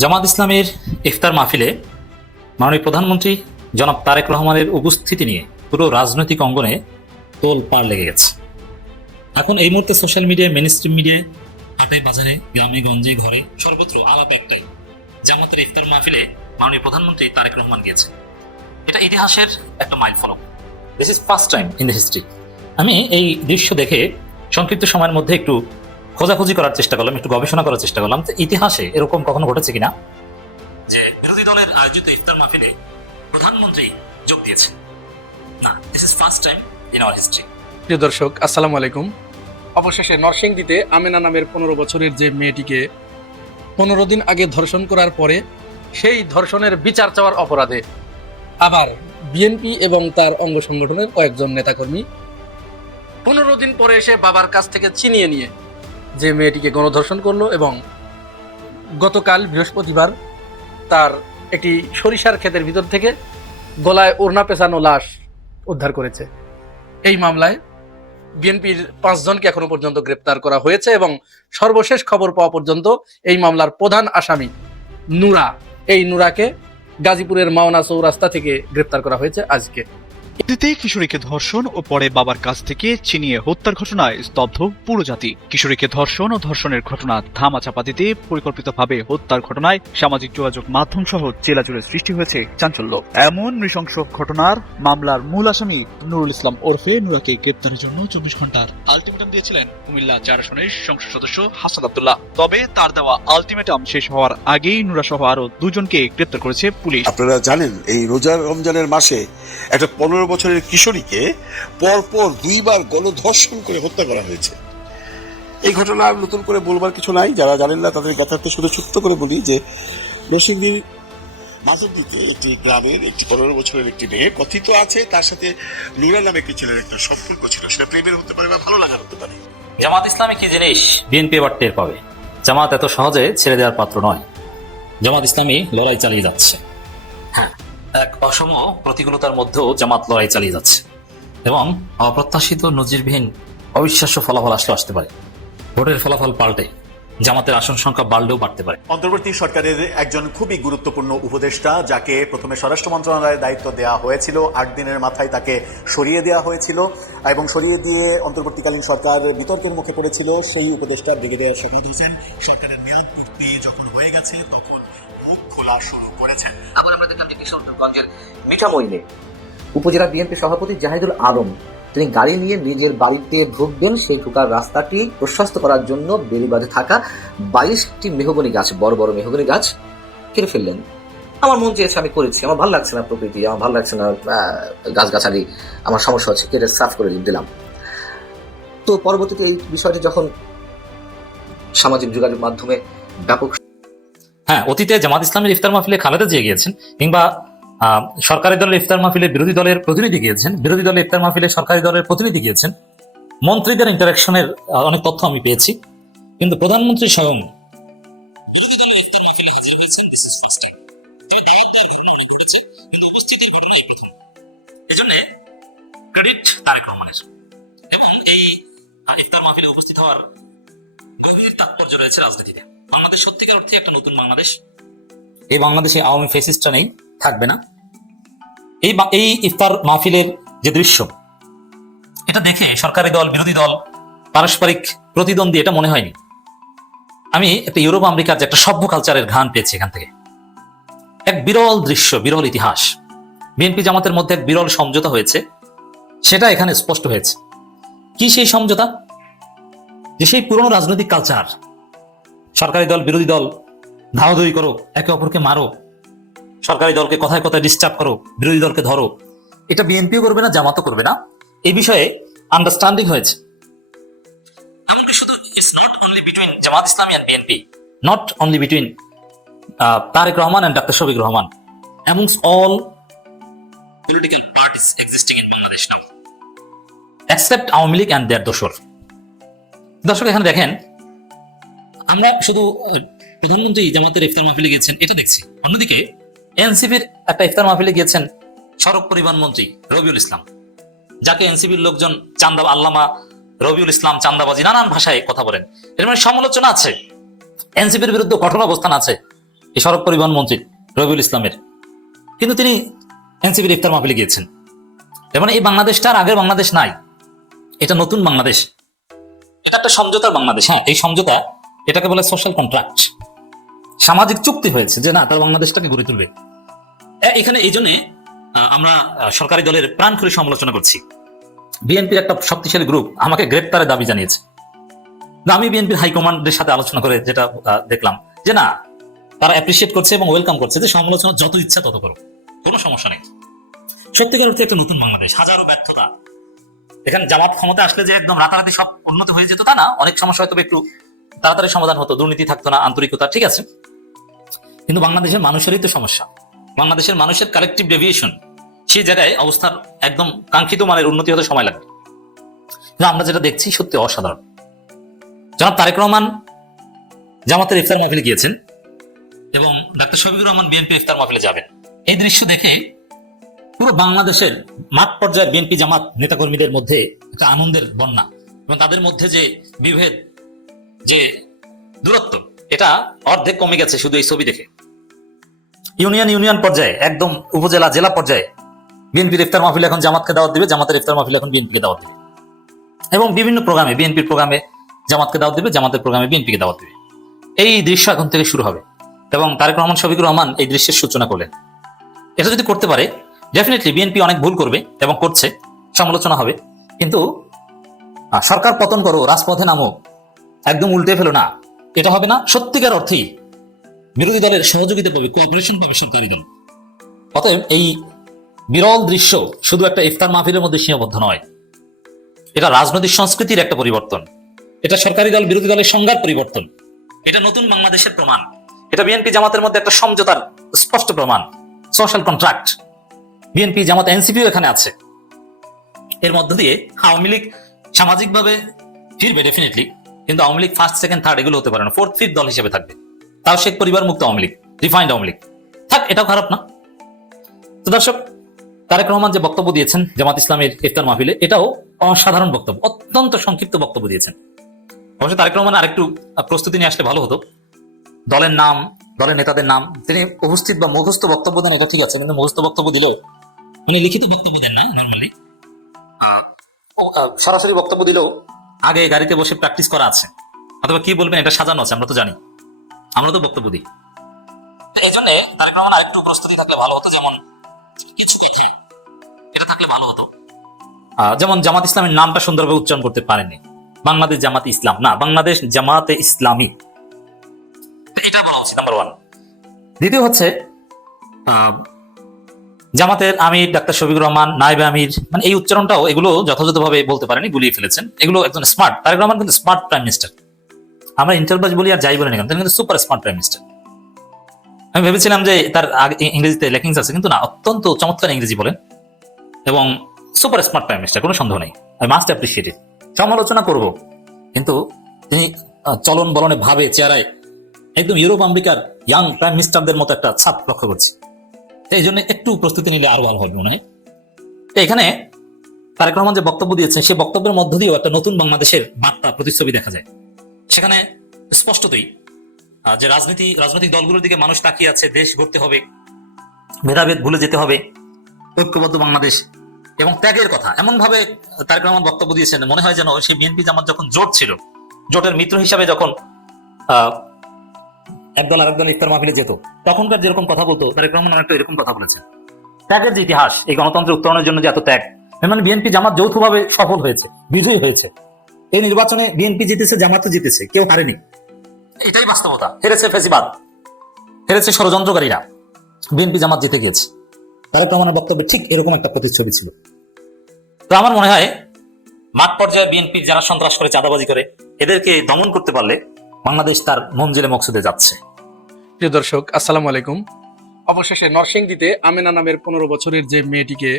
জামাত ইসলামের ইফতার মাহফিলে মাননীয় প্রধানমন্ত্রী জনাব তারেক রহমানের উপস্থিতি নিয়ে পুরো রাজনৈতিক অঙ্গনে তোলপাড় লেগে গেছে। এখন এই মুহূর্তে সোশ্যাল মিডিয়ায়, মেইনস্ট্রিম মিডিয়ায়, হাটে বাজারে, গ্রামে গঞ্জে, ঘরে সর্বত্র আলাপ একটাই, জামাতের ইফতার মাহফিলে মাননীয় প্রধানমন্ত্রী তারেক রহমান গিয়েছে। এটা ইতিহাসের একটা মাইল ফলক। This is first time in the history. আমি এই দৃশ্য দেখে সংক্ষিপ্ত সময়ের মধ্যে একটু খোঁজাখুঁজি করার চেষ্টা করলাম, একটু গবেষণা করার চেষ্টা করলাম যে ইতিহাসে এরকম কখনো ঘটেছে কিনা যে বিরোধী দলের আয়োজিত ইফতার মাহফিলে প্রধানমন্ত্রী যোগ দিয়েছে। না, this is first time in our history. প্রিয় দর্শক, আসসালামু আলাইকুম। অবশেষে নরসিংদীতে আমেনা নামের 15 বছরের যে মেয়েটিকে 15 দিন আগে ধর্ষণ করার পরে সেই ধর্ষণের বিচার চাওয়ার অপরাধে আবার বিএনপি এবং তার অঙ্গ সংগঠনের কয়েকজন নেতাকর্মী 15 দিন পরে এসে বাবার কাছ থেকে ছিনিয়ে নিয়ে যে মেয়েটিকে গণধর্ষণ করলো এবং গতকাল বৃহস্পতিবার তার একটি সরিষার ক্ষেতের ভিতর থেকে গলায় ওড়না পেঁচানো লাশ উদ্ধার করেছে। এই মামলায় বিএনপির 5 জনকে এখনো পর্যন্ত গ্রেপ্তার করা হয়েছে এবং সর্বশেষ খবর পাওয়া পর্যন্ত এই মামলার প্রধান আসামি নুরা, এই নুরাকে গাজীপুরের মাওনা চৌরাস্তা থেকে গ্রেপ্তার করা হয়েছে আজকে। অতীতে কিশোরীকে ধর্ষণ ও পরে বাবার কাছ থেকে ছিনিয়ে হত্যার ঘটনায় স্তব্ধ পুরো জাতি। কিশোরীকে ধর্ষণ ও ধর্ষণের ঘটনা ধামাচাপা দিতে পরিকল্পিতভাবে হত্যার ঘটনায় সামাজিক যোগাযোগ মাধ্যম সহ জেলা জুড়ে সৃষ্টি হয়েছে চাঞ্চল্য। এমন নৃশংস ঘটনার মামলার মূল আসামি নুরুল ইসলাম ওরফে নুরাকে গ্রেপ্তারের জন্য 24 ঘন্টার আলটিমেটাম দিয়েছিলেন কুমিল্লা 4 আসনের সংসদ সদস্য হাসান আব্দুল্লাহ। তবে তার দেওয়া আলটিমেটাম শেষ হওয়ার আগেই নুরা সহ আরো 2 জনকে গ্রেপ্তার করেছে পুলিশ। আপনারা জানেন, এই রমজানের মাসে একটা 15 বছরের কিশোরীকে পরপর 2 বার গণধর্ষণ করে হত্যা করা হয়েছে। এই ঘটনা আর নতুন করে বলবার কিছু নাই, যারা জানেন না তাদের জ্ঞাতার্থে শুধু ছোট্ট করে বলি যে নরসিংদীর মাঝদিতে একটি গ্রামের একটি 15 বছরের একটি মেয়ে কথিত আছে তার সাথে নুরা নামে একটি ছেলের একটা সম্পর্ক ছিল। সেটা প্রেমের হতে পারে বা ভালো লাগার হতে পারে। জামাত ইসলামী কি জিনিস বিএনপি এবার টের পাবে। জামাত এত সহজে ছেড়ে দেওয়ার পাত্র নয়। জামাত ইসলামী লড়াই চালিয়ে যাচ্ছে। হ্যাঁ, এক অসম প্রতিকূলতার মধ্যেও জামাত লড়াই চালিয়ে যাচ্ছে এবং অপ্রত্যাশিত, নজিরবিহীন, অবিশ্বাস্য ফলাফল আসতে পারে। ভোটের ফলাফল পাল্টে জামাতের আসন সংখ্যা বাড়লেও বাড়তে পারে। অন্তর্বর্তী সরকারের একজন খুবই গুরুত্বপূর্ণ উপদেষ্টা, যাকে প্রথমে স্বরাষ্ট্র মন্ত্রণালয়ের দায়িত্ব দেওয়া হয়েছিল, 8 দিনের মাথায় তাকে সরিয়ে দেওয়া হয়েছিল এবং সরিয়ে দিয়ে অন্তর্বর্তীকালীন সরকার বিতর্কের মুখে পড়েছিল। সেই উপদেষ্টা ব্রিগেডিয়ার শেখাত হোসেন সরকারের মেয়াদ পূর্তি যখন হয়ে গেছে তখন মুখ খোলা শুরু করেছেন। এখন আমরা দেখলাম যে কিশোরগঞ্জের মিঠামইলে উপজেলা বিএনপি সভাপতি জাহিদুল আলম তিনি গাড়ি নিয়ে নিজের বাড়িতে ঢুকবেন, সেই ঢোকার রাস্তাটি প্রশস্ত করার জন্য বেড়িবাঁধে থাকা 22টি মেহগনি গাছ, বড় বড় মেহগনি গাছ কেটে ফেললেন। আমার মন চেয়েছে, আমি করেছি, আমার ভালো লাগছে না প্রকৃতি, আমার ভালো লাগছে না গাছগাছালি, আমার সমস্যা হচ্ছে, কেটে সাফ করে দিলাম। তো পরবর্তীতে এই বিষয়টি যখন সামাজিক যোগাযোগ মাধ্যমে ব্যাপক, হ্যাঁ, অতীতে জামাত ইসলামের ইফতার মাহফিলে খালেদা জিয়া গিয়েছেন, কিংবা সরকারি দলের ইফতার মাহফিলে বিরোধী দলের প্রতিনিধি গিয়েছেন, বিরোধী দলের ইফতার মাহফিলে সরকারি দলের প্রতিনিধি গিয়েছেন, মন্ত্রীদের ইন্টারাকশনের অনেক তথ্য আমি পেয়েছি, কিন্তু প্রধানমন্ত্রী স্বয়ং এজন্য ক্রেডিট তারেক রহমানের। এবং এই ইফতার মাহফিলে উপস্থিত হওয়ার গভীর তাৎপর্য রয়েছে রাজনীতিতে। বাংলাদেশ সত্যিকার অর্থে একটা নতুন বাংলাদেশ। এই বাংলাদেশে আওয়ামী ফেসিস্টটা নেই, থাকবে না। এই ইফতার মাহফিলের যে দৃশ্য, এটা দেখে সরকারি দল, বিরোধী দল, পারস্পরিক প্রতিদ্বন্দ্বী এটা মনে হয়নি। আমি একটা ইউরোপ আমেরিকার যে একটা সভ্য কালচারের ঘ্রাণ পেয়েছি এখান থেকে। এক বিরল দৃশ্য, বিরল ইতিহাস। বিএনপি জামাতের মধ্যে এক বিরল সমঝোতা হয়েছে, সেটা এখানে স্পষ্ট হয়েছে। কি সেই সমঝোতা? যে সেই পুরনো রাজনৈতিক কালচার, সরকারি দল, বিরোধী দল ধাওয়াধাওয়ি করো, একে অপরকে মারো, সরকারি দলকে কথায় কথায় ডিস্টার্ব করো, বিরোধী দলকে ধরো, এটা বিএনপিও করবে না, জামাতও করবে না। এই বিষয়ে আন্ডারস্ট্যান্ডিং হয়েছে। শুধু it's not only between Jamaat Islami and BNP, not only between Tarek Rahman and doctor Shafiq Rahman, amongst all political parties existing in Bangladesh now, except Awami League and their দোসর। দর্শক, এখানে দেখেন, আমরা শুধু প্রধানমন্ত্রী জামাতের ইফতার মাহফিলে গিয়েছেন এটা দেখছি, অন্যদিকে এনসিপির একটা ইফতার মাহফিলে গিয়েছেন সড়ক পরিবহন মন্ত্রী রবিউল ইসলাম, যাকে এনসিপির লোকজন আল্লামা রবিউল ইসলাম চান্দাবাজি নানান ভাষায় কথা বলেন। এর মানে সমালোচনা আছে, এনসিপির বিরুদ্ধে কঠোর অবস্থান আছে। এই সড়ক পরিবহন মন্ত্রী রবিউল ইসলামের, কিন্তু তিনি এনসিপির ইফতার মাহফিলে গিয়েছেন। এর মানে এই বাংলাদেশটা আর আগের বাংলাদেশ নাই, এটা নতুন বাংলাদেশ, এটা একটা সমঝোতার বাংলাদেশ। হ্যাঁ, এই সমঝোতা এটাকে বলে সোশ্যাল কন্ট্রাক্ট, সামাজিক চুক্তি হয়েছে যে না তার বাংলাদেশটাকে গড়ে তুলবে। এখানে এই জন্য আমরা সরকারি দলের প্রাণখুরি সমালোচনা করছি। বিএনপির একটা শক্তিশালী গ্রুপ আমাকে গ্রেপ্তারের দাবি জানিয়েছে। আমি বিএনপির হাইকমান্ডের সাথে আলোচনা করে যেটা দেখলাম যে না, তারা অ্যাপ্রিসিয়েট করছে এবং ওয়েলকাম করছে যে সমালোচনা যত ইচ্ছা তত করো, কোনো সমস্যা নেই। সত্যিকার অর্থে একটা নতুন বাংলাদেশ, হাজারো ব্যর্থতা। এখানে জামাত ক্ষমতা আসলে যে একদম রাতারাতি সব উন্নত হয়ে যেত তা না, অনেক সমস্যা হয়তো একটু তাড়াতাড়ি সমাধান হতো, দুর্নীতি থাকতো না, আন্তরিকতা ঠিক আছে, কিন্তু বাংলাদেশের মানুষেরই তো সমস্যা। বাংলাদেশের মানুষের কালেকটিভ ডেভিয়েশন, সেই জায়গায় অবস্থার একদম কাঙ্ক্ষিত মানের উন্নতি হতে সময় লাগবে। কিন্তু আমরা যেটা দেখছি সত্যি অসাধারণ। জনাব তারেক রহমান জামাতের ইফতার মাহফিলে গিয়েছেন এবং ডাক্তার শফিকুর রহমান বিএনপি ইফতার মাহফিলে যাবেন। এই দৃশ্য দেখে পুরো বাংলাদেশের মাঠ পর্যায়ের বিএনপি জামাত নেতাকর্মীদের মধ্যে একটা আনন্দের বন্যা এবং তাদের মধ্যে যে বিভেদ, যে দূরত্ব, এটা অর্ধেক কমে গেছে শুধু এই ছবি দেখে। ইউনিয়ন পর্যায়ে, একদম উপজেলা জেলা পর্যায়ে বিএনপির ইফতার মাহফিল এখন জামাতকে দাওয়াত দিবে, জামাতের ইফতার মাহফিল এখন বিএনপিকে দাওয়াত দিবে, এবং বিভিন্ন প্রোগ্রামে বিএনপির প্রোগ্রামে জামাতকে দাওয়াত দিবে, জামাতের প্রোগ্রামে বিএনপিকে দাওয়াত দিবে। এই দৃশ্য এখন থেকে শুরু হবে এবং তারেক রহমান শফিকুর রহমান এই দৃশ্যের সূচনা করলেন। এটা যদি করতে পারে ডেফিনেটলি বিএনপি অনেক ভুল করবে এবং করছে, সমালোচনা হবে, কিন্তু সরকার পতন করো, রাজপথে নামো, একদম উল্টে ফেলো না, এটা হবে না। সত্যিকার অর্থেই বিরোধী দলের সহযোগিতা পাবে, কোঅপারেশন পাবে সরকারি দল। অতএব এই বিরল দৃশ্য শুধু একটা ইফতার মাহফিলের মধ্যে সীমাবদ্ধ নয়, এটা রাজনৈতিক সংস্কৃতির একটা পরিবর্তন, এটা সরকারি দল বিরোধী দলের সংজ্ঞার পরিবর্তন, এটা নতুন বাংলাদেশের প্রমাণ, এটা বিএনপি জামাতের মধ্যে একটা সমঝোতার স্পষ্ট প্রমাণ, সোশ্যাল কন্ট্রাক্ট। বিএনপি জামাত এনসিপিও এখানে আছে। এর মধ্য দিয়ে আওয়ামী লীগ সামাজিকভাবে ফিরবে ডেফিনেটলি, কিন্তু Awami League first second third এগুলো হতে পারে না, ফোর্থ ফিফথ দল হিসেবে থাকবে। তাও শেখ পরিবার মুক্ত আওয়ামী লীগ, রিফাইন্ড আওয়ামী লীগ থাক, এটাও খারাপ না। তো দর্শক, তারেক রহমান যে বক্তব্য দিয়েছেন জামাত ইসলামের ইফতার মাহফিলে, এটাও অসাধারণ বক্তব্য, অত্যন্ত সংক্ষিপ্ত বক্তব্য দিয়েছেন। অবশ্য তারেক রহমান আরেকটু প্রস্তুতি নিয়ে আসলে ভালো হতো, দলের নাম, দলের নেতাদের নাম তিনি উপস্থিত বা মুখস্থ বক্তব্য দেন, এটা ঠিক আছে, কিন্তু মুখস্থ বক্তব্য দিলেও উনি লিখিত বক্তব্য দেন না নর্মালি, সরাসরি বক্তব্য দিলেও আগে গাড়িতে বসে প্র্যাকটিস করা আছে, অথবা কি বলবেন এটা সাজানো আছে, আমরা তো জানি, আমরা তো বক্তব্য দিই। এই জন্য তারেক রহমান আরেকটু প্রস্তুতি থাকলে ভালো হতো, যেমন কিছু কথা এটা থাকলে ভালো হতো, যেমন জামাত ইসলামের নামটা সুন্দরভাবে উচ্চারণ করতে পারেনি, বাংলাদেশ জামাতে ইসলাম না, বাংলাদেশ জামাতে ইসলামী, এটা বলা উচিত নাম্বার ওয়ান। দ্বিতীয় হচ্ছে জামাতের আমির ডাক্তার শফিকুর রহমান, নায়েবে আমির, মানে এই উচ্চারণটাও এগুলো যথাযথভাবে বলতে পারেনি, গুলিয়ে ফেলেছেন। এগুলো একজন স্মার্ট, তারেক রহমান কিন্তু স্মার্ট প্রাইম মিনিস্টার। আমরা ইন্টারবাজ বলি আর যাই বলি না কেন, তিনি কিন্তু সুপার স্মার্ট প্রাইম মিনিস্টার। আমি ভেবেছিলাম যে তার ইংরেজিতে লেকিংস আছে, কিন্তু না, অত্যন্ত চমৎকার ইংরেজি বলেন এবং সুপার স্মার্ট প্রাইম মিনিস্টার, কোনো সন্দেহ নেই। I must appreciate it. সমালোচনা করব, কিন্তু তিনি চলন বলনে ভাবে চেহারায় একদম ইউরোপ আমেরিকার ইয়াং প্রাইম মিনিস্টারদের মতো একটা ছাপ লক্ষ্য করছি। এই জন্য একটু প্রস্তুতি নিলে আরো ভালো হবে মনে হয়। এখানে তারেক রহমান যে বক্তব্য দিয়েছেন, সেই বক্তব্যের মধ্য দিয়েও একটা নতুন বাংলাদেশের বার্তা প্রতিচ্ছবি দেখা যায়। সেখানে স্পষ্টতই যে রাজনৈতিক দলগুলোর দিকে মানুষ তাকিয়ে আছে, দেশ গড়তে হবে, ভেদাভেদ ভুলে যেতে হবে, ঐক্যবদ্ধ বাংলাদেশ এবং ত্যাগের কথা এমন ভাবে তারেক রহমান বক্তব্য দিয়েছেন, মনে হয় যেন সেই বিএনপি জামাত যখন জোট ছিল, জোটের মিত্র হিসাবে যখন একদল আরেক দল ইফতার মাহফিলে যেত, তখনকার যেরকম কথা বলতো তারেক রহমান অনেকটা এরকম কথা বলেছেন। ত্যাগের যে ইতিহাস, এই গণতন্ত্রের উত্তরণের জন্য যে এত ত্যাগ, মানে বিএনপি জামাত যৌথভাবে সফল হয়েছে, বিজয়ী হয়েছে। এই নির্বাচনে বিএনপি জিতেছে, জামাতও জিতেছে, কেউ হারেনি, এটাই বাস্তবতা। হেরেছে ফেসিবাদ, হেরেছে ষড়যন্ত্রকারীরা, বিএনপি জামাত জিতে গিয়েছে। তারেক রহমানের বক্তব্যে ঠিক এরকম একটা প্রতিচ্ছবি ছিল। তো আমার মনে হয় মাঠ পর্যায়ে বিএনপি যারা সন্ত্রাস করে, চাঁদাবাজি করে, এদেরকে দমন করতে পারলে বাংলাদেশ তার মঞ্জিলে মকসুদে যাচ্ছে। প্রিয় দর্শক, আসসালামু আলাইকুম। অবশেষে নরসিংদীতে আমেনা নামের 15 বছরের যে মেয়েটিকে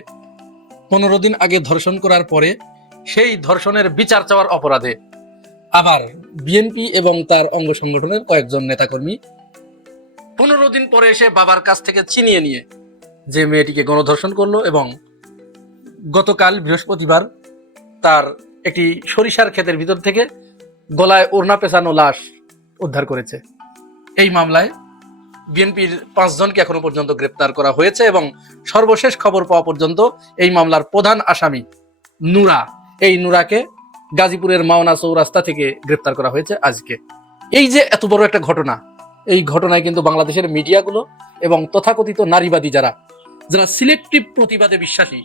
15 দিন আগে ধর্ষণ করার পরে সেই ধর্ষণের বিচার চাওয়ার অপরাধে আবার বিএনপি এবং তার অঙ্গ সংগঠনের কয়েকজন নেতাকর্মী 15 দিন পরে এসে বাবার কাছ থেকে ছিনিয়ে নিয়ে যে মেয়েটিকে গণধর্ষণ করলো এবং গতকাল বৃহস্পতিবার তার একটি সরিষার ক্ষেতের ভিতর থেকে গলায় ওড়না পেঁচানো লাশ উদ্ধার করেছে। এই মামলায় বিএনপির 5 জনকে এখনো পর্যন্ত গ্রেপ্তার করা হয়েছে এবং সর্বশেষ খবর পাওয়া পর্যন্ত এই মামলার প্রধান আসামি নূরা, এই নূরাকে গাজীপুরের মাওনা চৌরাস্তা থেকে গ্রেপ্তার করা হয়েছে আজকে। এই যে এত বড় একটা ঘটনা, এই ঘটনায় কিন্তু বাংলাদেশের মিডিয়াগুলো এবং তথাকথিত নারীবাদী যারা সিলেক্টিভ প্রতিবাদে বিশ্বাসী,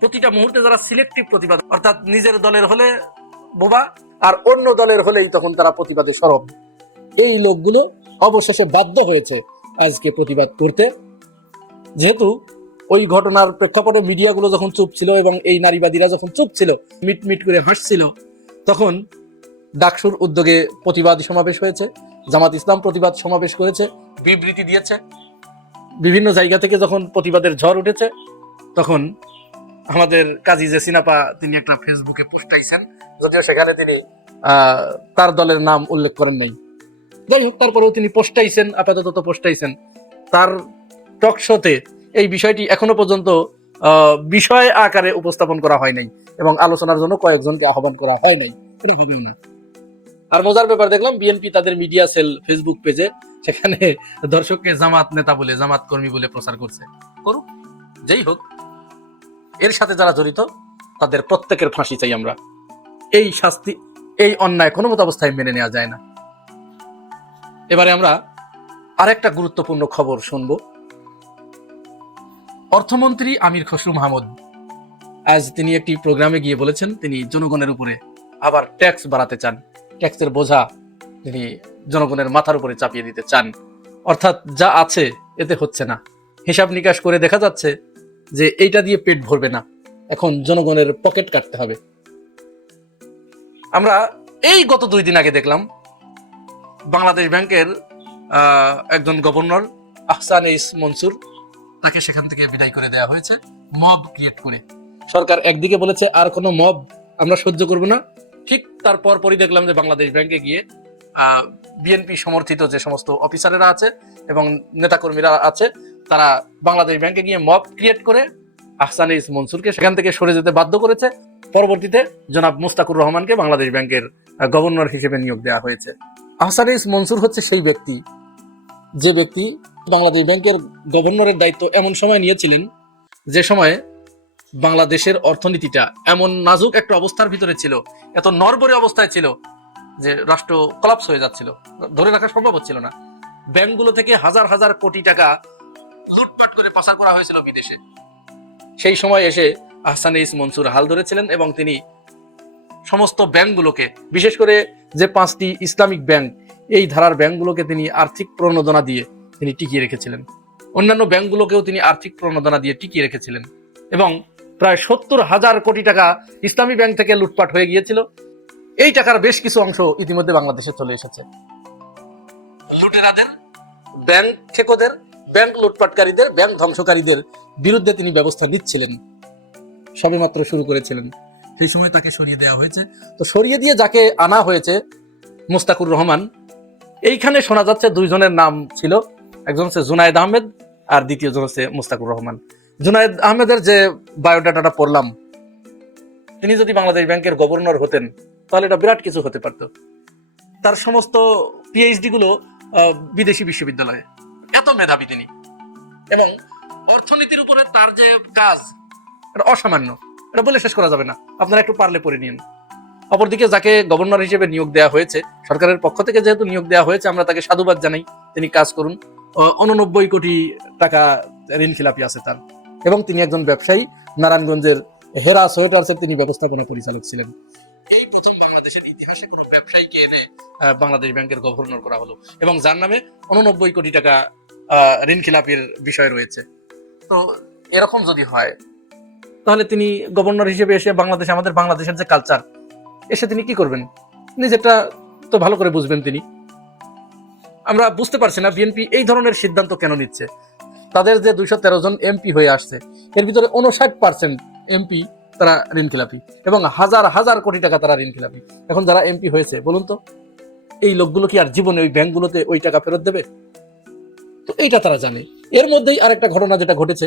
প্রতিটা মুহূর্তে যারা সিলেক্টিভ প্রতিবাদ, অর্থাৎ নিজের দলের হলে বোবা আর অন্য দলের হলেই তখন তারা প্রতিবাদে সরব, এই লোকগুলো অবশেষে বাধ্য হয়েছে আজকে প্রতিবাদ করতে। যেহেতু ওই ঘটনার প্রেক্ষাপটে মিডিয়াগুলো যখন চুপ ছিল এবং এই নারীবাদীরা যখন চুপ ছিল, মিটমিট করে হাসছিল, তখন ডাকসুর উদ্যোগে প্রতিবাদী সমাবেশ হয়েছে, জামাত ইসলাম প্রতিবাদ সমাবেশ করেছে, বিবৃতি দিয়েছে। বিভিন্ন জায়গা থেকে যখন প্রতিবাদের ঝড় উঠেছে, তখন আমাদের কাজী জেসিনাপা তিনি একটা ফেসবুকে পোস্টাইছেন, যদিও সেখানে তিনি তার দলের নাম উল্লেখ করেন নাই। যাই হোক, তারপরেও তিনি পোস্টাইছেন, আপাতত পোস্টাইছেন। তার টক শোতে এই বিষয়টি এখনো পর্যন্ত বিষয় আকারে উপস্থাপন করা হয় নাই এবং আলোচনার জন্য কয়েকজনকে আহ্বান করা হয় নাই। আর মজার ব্যাপার দেখলাম, বিএনপি তাদের মিডিয়া সেল ফেসবুক পেজে সেখানে দর্শককে জামাত নেতা বলে, জামাত কর্মী বলে প্রচার করছে। করুক, যেই হোক, এর সাথে যারা জড়িত তাদের প্রত্যেকের ফাঁসি চাই আমরা। এই শাস্তি, এই অন্যায় কোনো মতো অবস্থায় মেনে নেওয়া যায় না। এবারে আমরা আরেকটা গুরুত্বপূর্ণ খবর শুনবো। অর্থমন্ত্রী আমির খসরু মাহমুদ আজ তিনি একটি প্রোগ্রামে গিয়ে বলেছেন তিনি জনগণের উপরে আবার ট্যাক্স বাড়াতে চান, ট্যাক্সের বোঝা তিনি জনগণের মাথার উপরে চাপিয়ে দিতে চান। অর্থাৎ যা আছে এতে হচ্ছে না, হিসাব নিকাশ করে দেখা যাচ্ছে যে এইটা দিয়ে পেট ভরবে না, এখন জনগণের পকেট কাটতে হবে। আমরা এই গত 2 দিন আগে দেখলাম বাংলাদেশ ব্যাংকের একজন গভর্নর আহসানিস মনসুর, তাকে সেখান থেকে বিদায় করে দেওয়া হয়েছে মব ক্রিয়েট করে। সরকার একদিকে বলেছে আর কোনো মব আমরা সহ্য করব না, ঠিক তার পরপরই দেখলাম যে বাংলাদেশ ব্যাংকে গিয়ে বিএনপি সমর্থিত যে সমস্ত অফিসারেরা আছে এবং নেতাকর্মীরা আছে, তারা বাংলাদেশ ব্যাংকে গিয়ে মব ক্রিয়েট করে আহসানিস মনসুরকে সেখান থেকে সরে যেতে বাধ্য করেছে। পরবর্তীতে জনাব মুস্তাকুর রহমানকে বাংলাদেশ ব্যাংকের গভর্নর হিসেবে নিয়োগ দেওয়া হয়েছে। আহসানিস মনসুর হচ্ছে সেই ব্যক্তি যে ব্যক্তি বাংলাদেশ ব্যাংকের গভর্নরের দায়িত্ব এমন সময় নিয়েছিলেন যে সময়ে বাংলাদেশের অর্থনীতিটা এমন নাজুক একটা অবস্থার ভিতরে ছিল, এত নড়বড়ে অবস্থায় ছিল যে রাষ্ট্র কলাপস হয়ে যাচ্ছিল, ধরে রাখা সম্ভব হচ্ছিল না। ব্যাংকগুলো থেকে হাজার হাজার কোটি টাকা লুটপাট করে পাচার করা হয়েছিল বিদেশে। সেই সময় এসে আহসানিস মনসুর হাল ধরেছিলেন এবং তিনি সমস্ত ব্যাংকগুলোকে, বিশেষ করে যে 5টি ইসলামিক ব্যাংক, এই ধারার ব্যাংকগুলোকে তিনি আর্থিক প্রণোদনা দিয়ে তিনি টিকিয়ে রেখেছিলেন। অন্যান্য ব্যাংকগুলোকেও তিনি আর্থিক প্রণোদনা দিয়ে টিকিয়ে রেখেছিলেন এবং প্রায় 70,000 কোটি টাকা ইসলামী ব্যাংক থেকে লুটপাট হয়ে গিয়েছিল। এই টাকার বেশ কিছু অংশ ইতিমধ্যে বাংলাদেশে চলে এসেছে। লুটেরাদের, ব্যাংক ঠেকোদের, ব্যাংক লুটপাটকারীদের, ব্যাংক ধ্বংসকারীদের বিরুদ্ধে তিনি ব্যবস্থা নিচ্ছিলেন, সবেমাত্র শুরু করেছিলেন। সেই সময় তাকে সরিয়ে দেওয়া হয়েছে। তো সরিয়ে দিয়ে যাকে আনা হয়েছে মুস্তাকুর রহমান, এইখানে শোনা যাচ্ছে 2 জনের নাম ছিল, একজন হচ্ছে জুনায়েদ আহমেদ আর দ্বিতীয়জন হচ্ছে মুস্তাকুর রহমান। জুনায়েদ আহমেদের যে বায়োডাটাটা পড়লাম, তিনি যদি বাংলাদেশ ব্যাংকের গভর্নর হতেন তাহলে এটা বিরাট কিছু হতে পারত। তার সমস্ত পিএইচডি গুলো বিদেশি বিশ্ববিদ্যালয়ে, এত মেধাবী তিনি, এবং অর্থনীতির উপরে তার যে কাজ এটা অসামান্য, এটা বলে শেষ করা যাবে না, আপনারা একটু পারলে পড়ে নিন। অপরদিকে যাকে গভর্নর হিসেবে নিয়োগ দেওয়া হয়েছে, সরকারের পক্ষ থেকে যেহেতু নিয়োগ দেওয়া হয়েছে, আমরা তাকে সাধুবাদ জানাই, তিনি কাজ করুন। 89 কোটি টাকা ঋণ খেলাপি আছে তার, এবং তিনি একজন ব্যবসায়ী, নারায়ণগঞ্জের হেরা সোয়েটার্সের তিনি ব্যবস্থাপনা পরিচালক ছিলেন। এই প্রথম বাংলাদেশের ইতিহাসে কোনো ব্যবসায়ীকে এনে বাংলাদেশ ব্যাংকের গভর্নর করা হলো এবং যার নামে 89 কোটি টাকা ঋণ খেলাপির বিষয় রয়েছে। তো এরকম যদি হয় তাহলে তিনি গভর্নর হিসেবে এসে বাংলাদেশ, আমাদের বাংলাদেশের যে কালচার, এসে তিনি কি করবেন? নিজেরটা তো ভালো করে বুঝবেন তিনি। আমরা বুঝতে পারছি না বিএনপি এই ধরনের সিদ্ধান্ত কেন নিচ্ছে। তাদের যে 213 জন এমপি হয়ে আসছে, এর ভিতরে 59% এমপি তারা ঋণ খেলাপি এবং হাজার হাজার কোটি টাকা তারা ঋণ খেলাপি। এখন যারা এমপি হয়েছে, বলুন তো এই লোকগুলো কি আর জীবনে ওই ব্যাংকগুলোতে ওই টাকা ফেরত দেবে? তো এইটা তারা জানে। এর মধ্যেই আরেকটা ঘটনা যেটা ঘটেছে,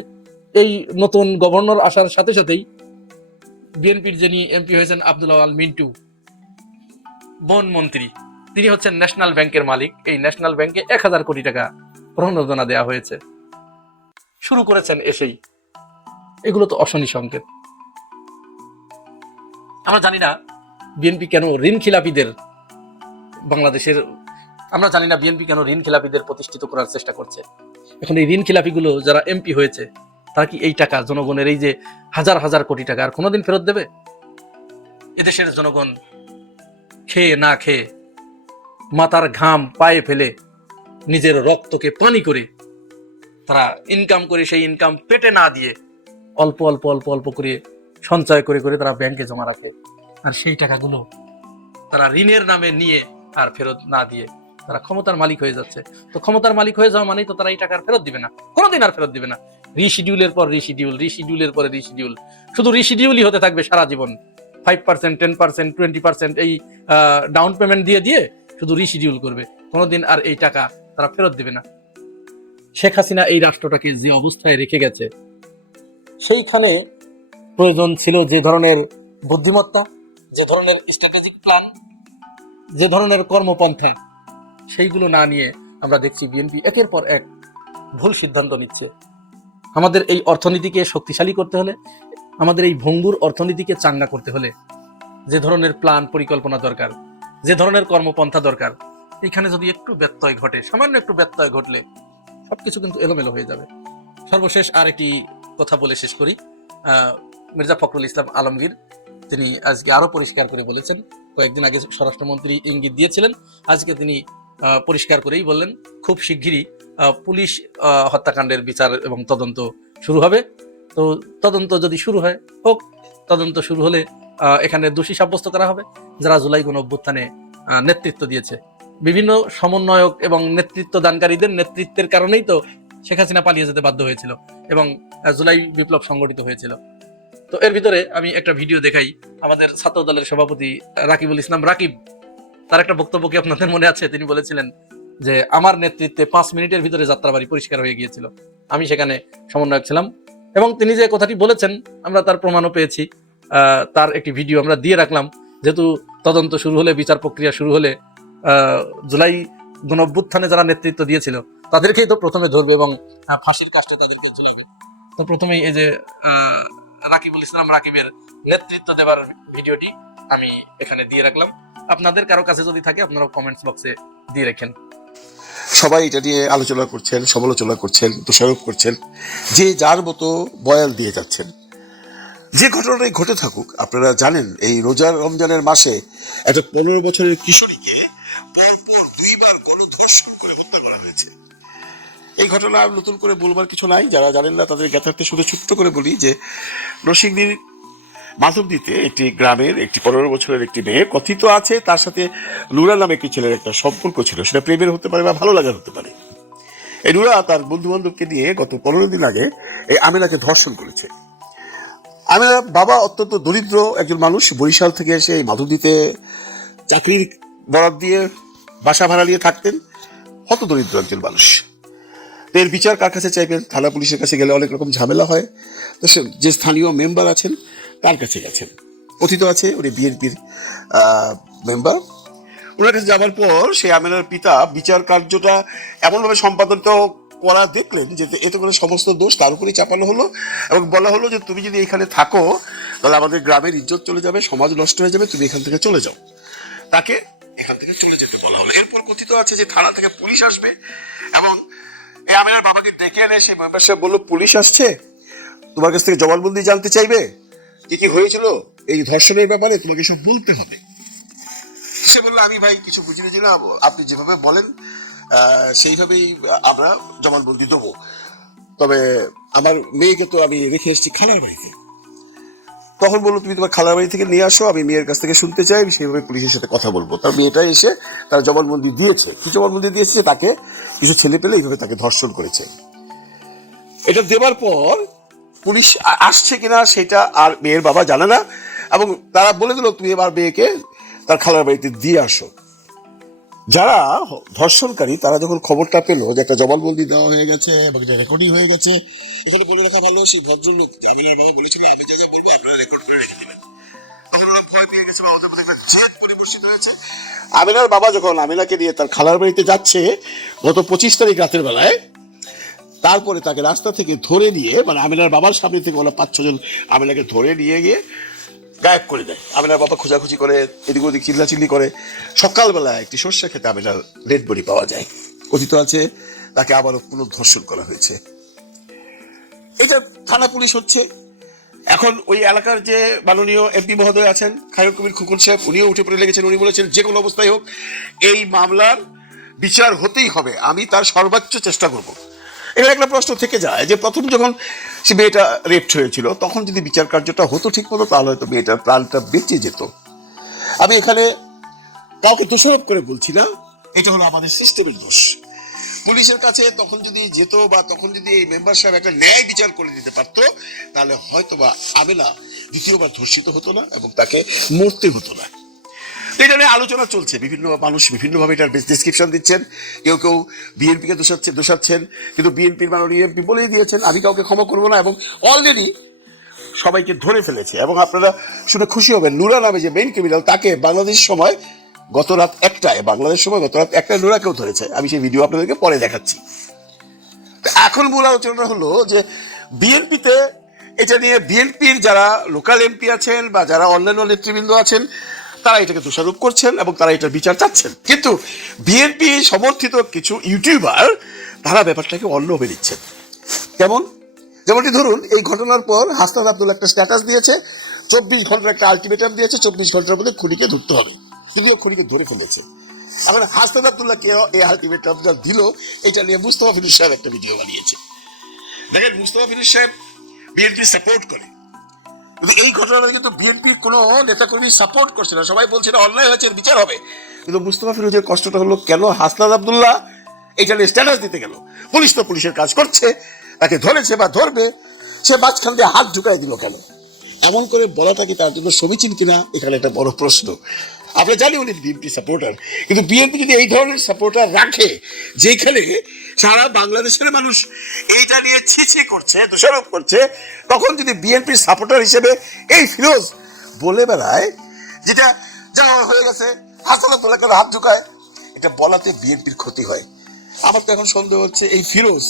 এই নতুন গভর্নর আসার সাথে সাথেই বিএনপির যিনি এমপি হয়েছেন আব্দুল আওয়াল মিন্টু, বন মন্ত্রী, তিনি হচ্ছেন ন্যাশনাল ব্যাংকের মালিক। এই ন্যাশনাল ব্যাংকে 1000 কোটি টাকা প্রণোদনা দেওয়া হয়েছে। শুরু করেছেন এসেই, এগুলো তো অশনি সংকেত। আমরা জানি না বিএনপি কেন ঋণ খিলাপিদের বাংলাদেশের আমরা জানি না বিএনপি কেন ঋণ খেলাপিদের প্রতিষ্ঠিত করার চেষ্টা করছে। এখন এই ঋণ খেলাপিগুলো যারা এমপি হয়েছে তারা কি এই টাকা জনগণের এই যে হাজার হাজার কোটি টাকা আর কোনোদিন ফেরত দেবে? এদেশের জনগণ খেয়ে না খেয়ে মাথার ঘাম পায়ে ফেলে নিজের রক্তকে পানি করে তারা ইনকাম করে সেই ইনকাম পেটে না দিয়ে অল্প অল্প অল্প অল্প করে সঞ্চয় করে করে তারা ব্যাংকে জমা রাখে। আর সেই টাকাগুলো তারা ঋণের নামে নিয়ে আর ফেরত না দিয়ে তারা ক্ষমতার মালিক হয়ে যাচ্ছে। তো ক্ষমতার মালিক হয়ে যাওয়া মানেই তো তারা এই টাকা ফেরত দিবে না, কোনোদিন আর ফেরত দিবে না। রিশিডিউলের পর রিশিডিউল, রিশিডিউলের পরে রিশিডিউল, শুধু রিশিডিউলই হতে থাকবে সারা জীবন। 5%, 10%, 20% এই ডাউন পেমেন্ট দিয়ে দিয়ে শুধু রিশিডিউল করবে, কোনোদিন আর এই টাকা তারা ফেরত দিবে না। শেখ হাসিনা এই রাষ্ট্রটাকে যে অবস্থায় রেখে গেছে, সেইখানে প্রয়োজন ছিল যে ধরনের বুদ্ধিমত্তা, যে ধরনের স্ট্র্যাটেজিক প্ল্যান, যে ধরনের কর্মপন্থা, সেইগুলো না নিয়ে আমরা দেখছি বিএনপি একের পর এক ভুল সিদ্ধান্ত নিচ্ছে। আমাদের এই অর্থনীতিকে শক্তিশালী করতে হলে, আমাদের এই ভঙ্গুর অর্থনীতিকে চাঙ্গা করতে হলে যে ধরনের প্ল্যান পরিকল্পনা দরকার, যে ধরনের কর্মপন্থা দরকার, এখানে যদি একটু ব্যত্যয় ঘটে, সামান্য একটু ব্যত্যয় ঘটলে সবকিছু কিন্তু এলোমেলো হয়ে যাবে। সর্বশেষ আর একটি কথা বলে শেষ করি। মির্জা ফখরুল ইসলাম আলমগীর তিনি আজকে আরো পরিষ্কার করে বলেছেন, কয়েকদিন আগে স্বরাষ্ট্রমন্ত্রী ইঙ্গিত দিয়েছিলেন, আজকে তিনি পরিষ্কার করেই বললেন খুব শিগগিরই পুলিশ হত্যাকাণ্ডের বিচার এবং তদন্ত শুরু হবে। তো তদন্ত যদি শুরু হয় হোক, তদন্ত শুরু হলে এখানে দোষী সাব্যস্ত করা হবে যারা জুলাই গণ অভ্যুত্থানে নেতৃত্ব দিয়েছে। বিভিন্ন সমন্বয়ক এবং নেতৃত্ব দানকারীদের নেতৃত্বের কারণেই তো শেখ হাসিনা পালিয়ে যেতে বাধ্য হয়েছিল এবং জুলাই বিপ্লব সংগঠিত হয়েছিল। তো এর ভিতরে আমি একটা ভিডিও দেখাই। আমাদের ছাত্র দলের সভাপতি রাকিবুল ইসলাম রাকিব, তার একটা বক্তব্য কি আপনাদের মনে আছে? তিনি বলেছিলেন যে আমার নেতৃত্বে 5 মিনিটের ভিতরে যাত্রাবাড়ি পরিষ্কার হয়ে গিয়েছিল, আমি সেখানে সমন্বয়ক ছিলাম। এবং তিনি যে কথাটি বলেছেন আমরা তার প্রমাণও পেয়েছি। তার একটি ভিডিও আমরা দিয়ে রাখলাম, যেহেতু তদন্ত শুরু হলে, বিচার প্রক্রিয়া শুরু হলে জুলাই গণঅভ্যুত্থানে যারা নেতৃত্ব দিয়েছিল তাদেরকেই তো প্রথমে ধরবে এবং ফাঁসির কাস্টে তাদেরকে ঝুলাবে। তো প্রথমেই এই যে রাকিবুল ইসলাম রাকিবের নেতৃত্ব দেবার ভিডিওটি আমি এখানে দিয়ে রাখলাম। আপনাদের কারো কাছে যদি থাকে আপনারা কমেন্টস বক্সে দিয়ে রাখেন। সবাই এটা নিয়ে আলোচনা করছেন, সমালোচনা করছেন, দোষারোপ করছেন, যে যার মতো বয়ান দিয়ে যাচ্ছেন। যে ঘটনাটাই ঘটে থাকুক, আপনারা জানেন এই রোজার রমজানের মাসে একটা 15 বছরের কিশোরীকে পরপর 2 বার গণধর্ষণ করে হত্যা করা হয়েছে। এই ঘটনা নতুন করে বলবার কিছু নাই, যারা জানেন না তাদের জ্ঞাতার্থে শুধু ছোট্ট করে বলি যে নরসিংদীর মাধবদীতে একটি গ্রামের একটি 15 বছরের একটি মেয়ে কথিত আছে তার সাথে নুরা নামে একটি ছেলের একটা সম্পর্ক ছিল, সেটা প্রেমের হতে পারে বা ভালো লাগার হতে পারে। এই নুরা তার বন্ধু বান্ধবকে নিয়ে গত 15 দিন আগে এই আমিনাকে ধর্ষণ করেছে। আমিনার বাবা অত্যন্ত দরিদ্র একজন মানুষ, বরিশাল থেকে এসে এই মাধবদীতে চাকরির বরাদ দিয়ে বাসা ভাড়া নিয়ে থাকতেন, হত দরিদ্র একজন মানুষ। এর বিচার কার কাছে চাইবেন? থানা পুলিশের কাছে গেলে অনেক রকম ঝামেলা হয়, তো সে যে স্থানীয় মেম্বার আছেন তার কাছে গেছেন। কথিত আছে উনি বিএনপির মেম্বার। ওনার কাছে যাওয়ার পর সেই আমিনার পিতা বিচার কার্যটা এমনভাবে সম্পাদিত করা দেখলেন যে এতে করে সমস্ত দোষ তার উপরেই চাপানো হলো এবং বলা হলো যে তুমি যদি এখানে থাকো তাহলে আমাদের গ্রামের ইজ্জত চলে যাবে, সমাজ নষ্ট হয়ে যাবে, তুমি এখান থেকে চলে যাও। তাকে এখান থেকে চলে যেতে বলা হলো। এরপর কথিত আছে যে থানা থেকে পুলিশ আসবে এবং এই আমিনার বাবাকে ডেকে এনে সেই মেম্বার সাহেব বললো পুলিশ আসছে, তোমার কাছ থেকে জবানবন্দি জানতে চাইবে, কি কি হয়েছিল এই ধর্ষণের ব্যাপারে তোমাকে সব বলতে হবে। সে বললো আমি ভাই কিছু বুঝিয়ে দিল, আপনি যেভাবে বলেন সেইভাবেই আমরা জবানবন্দি দেবো, তবে আমার মেয়েকে তো আমি রেখে এসেছি খালার বাড়িতে। তখন বললো তুমি তোমার খালার বাড়ি থেকে নিয়ে আসো, আমি মেয়ের কাছ থেকে শুনতে চাই, আমি সেইভাবে পুলিশের সাথে কথা বলবো। তার মেয়েটা এসে তার জবানবন্দি দিয়েছে। কি জবানবন্দি দিয়েছে? তাকে কিছু ছেলে পেলে এইভাবে তাকে ধর্ষণ করেছে। এটা দেওয়ার পর পুলিশ আসছে কিনা সেটা আর মেয়ের বাবা জানে না এবং তারা বলে দিল তুমি এবার মেয়েকে তার খালার বাড়িতে দিয়ে আসো। যারা ধর্ষণকারী তারা যখন খবরটা পেলো যে একটা জবানবন্দি দেওয়া হয়ে গেছে এবং এটা রেকর্ডিং হয়ে গেছে, এখানে বলে রাখা ভালো সেই ভদ্রলোক আমিনার বাবা বলেছিল আমি যা যা বলবো আপনারা রেকর্ড করে রেখে দেবেন। তখন ওরা ভয় পেয়ে গেছে বা ওদের মধ্যে একটা জেদ পরিবর্তিত হয়েছে। আমিনার বাবা যখন আমিনাকে নিয়ে তার খালার বাড়িতে যাচ্ছে গত 25 তারিখ রাতের বেলায়, তারপরে তাকে রাস্তা থেকে ধরে নিয়ে, মানে আমিনার বাবার সামনে থেকে ওরা 5-6 জন আমিনাকে ধরে নিয়ে গিয়ে গায়েব করে দেয়। আমিনার বাবা খোঁজাখুঁজি করে, এদিক ওদিক চিল্লাচিল্লি করে, সকালবেলা একটি সর্ষে খেতে আমিনার ডেড বডি পাওয়া যায়। কথিত আছে তাকে আবারও পুনর্ধর্ষণ করা হয়েছে। এটা থানা পুলিশ হচ্ছে। এখন ওই এলাকার যে মাননীয় এমপি মহোদয় আছেন খায়রুল কবির খোকন সাহেব, উনিও উঠে পড়ে লেগেছেন। উনি বলেছেন যে কোনো অবস্থায় হোক এই মামলার বিচার হতেই হবে, আমি তার সর্বোচ্চ চেষ্টা করব। এখানে একটা প্রশ্ন থেকে যায় যে প্রথম যখন সে মেয়েটা রেপড হয়েছিল তখন যদি বিচার কার্যটা হতো ঠিক মতো তাহলে হয়তো মেয়েটার প্রাণটা বেঁচে যেত। আমি এখানে কাউকে দোষারোপ করে বলছি না, এটা হলো আমাদের সিস্টেমের দোষ। পুলিশের কাছে তখন যদি যেত বা তখন যদি এই মেম্বার সাহেব একটা ন্যায় বিচার করে দিতে পারতো তাহলে হয়তো বা আমেনা দ্বিতীয়বার ধর্ষিত হতো না এবং তাকে মরতে হতো না। এটা নিয়ে আলোচনা চলছে, বিভিন্ন মানুষ বিভিন্নভাবে এটার ডেসক্রিপশন দিচ্ছেন। কেউ কেউ বিএনপিকে দোষাচ্ছেন, কিন্তু বিএনপির মাননীয় এমপি বলেই দিয়েছেন আমি কাউকে ক্ষমা করবো না, এবং অলরেডি সবাইকে ধরে ফেলেছে। এবং আপনারা শুনে খুশি হবেন, নুরা নামে যে মেইন ক্রিমিনাল তাকে বাংলাদেশ সময় গত রাত 1টায় নুরাকেও ধরেছে। আমি সেই ভিডিও আপনাদেরকে পরে দেখাচ্ছি। এখন মূল আলোচনাটা হলো যে বিএনপিতে এটা নিয়ে বিএনপির যারা লোকাল এমপি আছেন বা যারা অন্যান্য নেতৃবৃন্দ আছেন তারা এটাকে দোষারোপ করছেন এবং তারা এটার বিচার চাচ্ছেন, কিন্তু বিএনপি সমর্থিত কিছু ইউটিউবার তারা ব্যাপারটাকে অন্যভাবে নিচ্ছেন। যেমনটি ধরুন এই ঘটনার পর হাসনাত আব্দুল্লাহ একটা স্ট্যাটাস দিয়েছে, 24 ঘন্টার একটা আলটিমেটাম দিয়েছে, 24 ঘন্টার মধ্যে খুনিকে ধরতে হবে। যদিও খুনিকে ধরে ফেলেছে। এখন হাসনাত আব্দুল্লাহ কে এই আলটিমেটামটা দিল এটা নিয়ে মুস্তফা ফিরোজ সাহেব একটা ভিডিও বানিয়েছে। দেখেন, মুস্তফা ফিরোজ সাহেব বিএনপি সাপোর্ট করে, কিন্তু এই ঘটনাটা কিন্তু বিএনপির কোনো নেতাকর্মী সাপোর্ট করছে না। সবাই বলছে না অন্যায় হয়েছে, বিচার হবে। কিন্তু মুস্তফা ফিরোজের কষ্টটা হলো কেন হাসনাত আব্দুল্লাহ এটা নিয়ে স্ট্যাটাস দিতে গেল। পুলিশ তো পুলিশের কাজ করছে, তাকে ধরেছে বা ধরবে, সে মাঝখান দিয়ে হাত ঢুকাই দিল কেন? এমন করে বলাটা কি তার জন্য সমীচীন কিনা, এখানে একটা বড় প্রশ্ন। আমরা জানি উনি বিএনপি সাপোর্টার, কিন্তু বিএনপি যদি এই ধরনের সাপোর্টার রাখে যেখানে সারা বাংলাদেশের মানুষ এইটা নিয়ে ছিছি করছে, দোষারোপ করছে, তখন যদি বিএনপির সাপোর্টার হিসেবে এই ফিরোজ বলে বেড়ায় যেটা যা হয়ে গেছে হাসনাত কেন হাত ঢুকায়, এটা বলাতে বিএনপির ক্ষতি হয়। আমার তো এখন সন্দেহ হচ্ছে এই ফিরোজ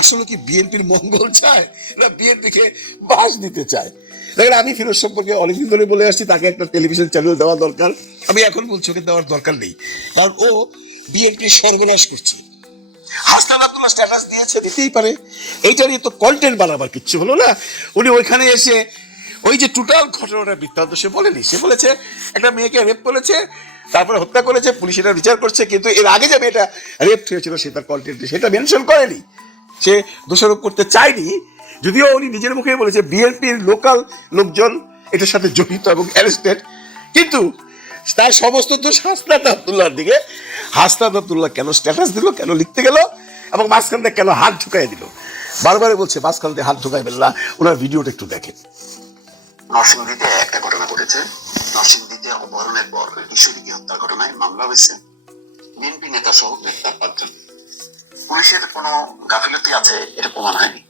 আসলে কি বিএনপির মঙ্গল চায় না বিএনপিকে বাস দিতে চায়। দেখেন, আমি ফিরোজ সম্পর্কে অনেকদিন ধরে বলে আসছি তাকে একটা টেলিভিশন চ্যানেল দেওয়া দরকার। আমি এখন বলছি ওকে দেওয়ার দরকার নেই, কারণ ও বিএনপির সর্বনাশ করছে। হাসনাত আব্দুল্লাহ স্ট্যাটাস দিয়েছে, দিতেই পারে, এইটা নিয়ে তো কন্টেন্ট বানাবার কিচ্ছু হলো না। উনি ওইখানে এসে ওই যে টোটাল ঘটনাটা বৃত্তান্ত সে বলেনি। সে বলেছে একটা মেয়েকে রেপ করেছে, তারপরে হত্যা করেছে, পুলিশ এটা বিচার করছে, কিন্তু এর আগে যে মেয়েটা রেপ হয়েছিল সে তার কন্টেন্টে সেটা মেনশন করেনি। সে দোষারোপ করতে চায়নি, যদিও উনি নিজের মুখে বলেছে বিএনপির লোকাল লোকজন এটার সাথে জড়িত এবং অ্যারেস্টেড, কিন্তু তার সমস্ত দোষ হাসনাত আব্দুল্লাহর দিকে। হাসনাত আব্দুল্লাহ কেন স্ট্যাটাস দিল, কেন লিখতে গেল এবং মাঝখান থেকে কেন হাত ঢুকাই দিল? বারবারে বলছে মাঝখান থেকে হাত ঢুকাইবেন না, ওনার ভিডিওটা একটু দেখেন। নরসিংদীতে একটা ঘটনা ঘটেছে। নরসিংদীতে অপহরণের পর কিশোরীকে হত্যার ঘটনায় মামলা হয়েছে। বিএনপি নেতা সহ গ্রেপ্তার 5 জন। পুলিশের কোনো গাফিলতি আছে এটা প্রমাণ হয়নি,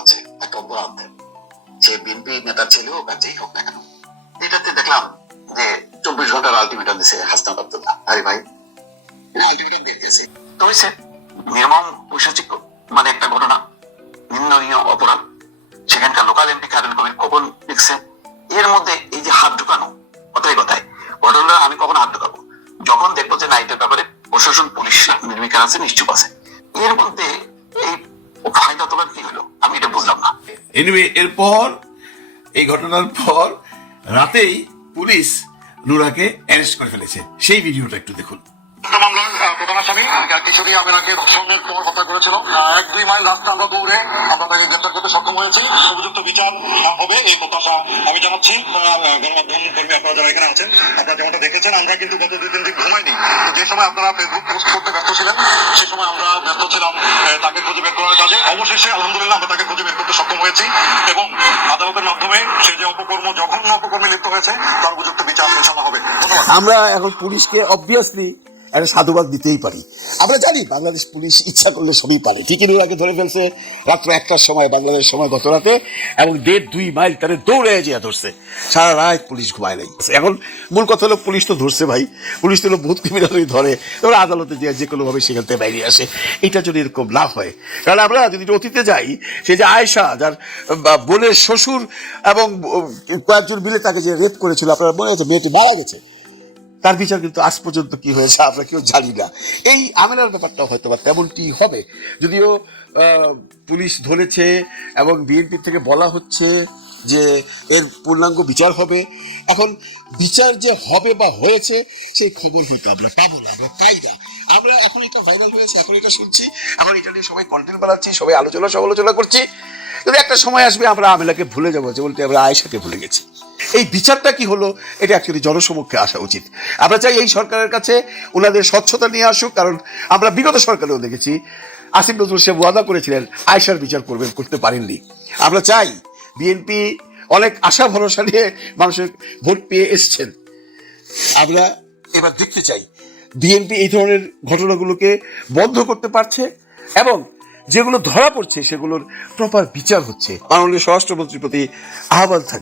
আছে একটা অপরাধ। সে বিএনপি নেতার ছেলে হোক আর যেই হোক না কেন, এটাতে দেখলাম যে 24 ঘন্টার আলটিমেটাম দিছে হাসনাত আব্দুল্লাহ। আরে ভাই, আলটিমেটাম দেখতেছে তো হয়েছে নির্মম পৈশাচিক মানে একটা ঘটনা, নিন্দনীয় অপরাধ। সেখানকার লোকাল এমপি খায়রুল কবির খোকন লিখছে, এর মধ্যে এই যে হাত ঢুকানো, কথায় ঘটনা আমি কখন হাত ঢুকাবো যখন দেখবো যে না এটার ব্যাপারে প্রশাসন পুলিশ নির্বিকার আছে, নিশ্চুপ আছে। এর মধ্যে এই ফায়দা তোলার কি হলো আমি এটা বুঝলাম না। এনিওয়ে, এরপর এই ঘটনার পর রাতেই পুলিশ নুরাকে অ্যারেস্ট করে ফেলেছে। সেই ভিডিওটা একটু দেখুন। মামলার প্রধান আসামি কিশোরী আমেনাকে ধর্ষণের পর হত্যা করেছিল। 1-2 মাইল রাস্তা আমরা দৌড়ে আমরা তাকে গ্রেপ্তার করতে সক্ষম হয়েছি। উপযুক্ত বিচার হবে এই প্রত্যাশা আমি জানাচ্ছি। গণমাধ্যম কর্মী আপনারা যারা এখানে আছেন, আপনারা যেমনটা দেখেছেন আমরা কিন্তু গত 2-3 দিন ঘুমাইনি। যে সময় আপনারা ফেসবুক পোস্ট করতে ব্যস্ত ছিলেন সে সময় আমরা ব্যস্ত ছিলাম তাকে খুঁজে বের করার কাজে। অবশেষে আলহামদুলিল্লাহ আমরা তাকে খুঁজে বের করতে সক্ষম হয়েছি এবং আদালতের মাধ্যমে সে যে জঘন্য অপকর্মে লিপ্ত হয়েছে তার উপযুক্ত বিচার ইনশাআল্লাহ হবে। ধন্যবাদ। আমরা এখন পুলিশকে অবভিয়াসলি একটা সাধুবাদ দিতেই পারি। আমরা জানি বাংলাদেশ পুলিশ ইচ্ছা করলে সবই পারে। ঠিকই আগে ধরে ফেলছে রাত্র 1টার সময় বাংলাদেশ সময় গত রাতে, এবং 1.5-2 মাইল তাদের দৌড়ে যেয়ে ধরছে। সারা রাত পুলিশ ঘুমায় নাই। এখন মূল কথা হলো পুলিশ তো ধরছে ভাই, পুলিশ তো বহুত ক্রিমিনালই ধরে, ওরা আদালতে যে কোনোভাবে সেখান থেকে বাইরে আসে। এটা যদি এরকম না হয়, কারণ আমরা যদি অতীতে যাই, সে যে আয়েশা যার বোনের শ্বশুর এবং কয়েকজন মিলে তাকে যে রেপ করেছিল, আপনার মনে হচ্ছে মেয়েটি মারা গেছে, তার বিচার কিন্তু আজ পর্যন্ত কি হয়েছে আমরা কেউ জানি না। এই আমেনার ব্যাপারটা হয়তো বা তেমনটি হবে, যদিও পুলিশ ধরেছে এবং বিএনপি থেকে বলা হচ্ছে যে এর পূর্ণাঙ্গ বিচার হবে। এখন বিচার যে হবে বা হয়েছে সেই খবর হয়তো আমরা পাবো না, আমরা পাই না। আমরা এখন এটা ভাইরাল হয়েছে, এখন এটা শুনছি, এখন এটা নিয়ে সবাই কন্টেন্ট বানাচ্ছি, সবাই আলোচনা সমালোচনা করছি, কিন্তু একটা সময় আসবে আমরা আমেলাকে ভুলে যাবো, যে বলতে আমরা আয়েশাকে ভুলে গেছি। এই বিচারটা কি হলো এটা অ্যাকচুয়ালি জনসমক্ষে আসা উচিত। আমরা চাই এই সরকারের কাছে ওনাদের স্বচ্ছতা নিয়ে আসুক, কারণ আমরা বিগত সরকারেও দেখেছি আসিফ নজরুল সাহেব ওয়াদা করেছিলেন আয়েশার বিচার করবেন, করতে পারেননি। আমরা চাই, বিএনপি অনেক আশা ভরসা নিয়ে মানুষের ভোট পেয়ে এসছেন, আমরা এবার দেখতে চাই বিএনপি এই ধরনের ঘটনাগুলোকে বন্ধ করতে পারছে এবং যেগুলো ধরা পড়ছে সেগুলোর প্রপার বিচার হচ্ছে। মাননীয় স্বরাষ্ট্রমন্ত্রীর প্রতি আহ্বান থাকে।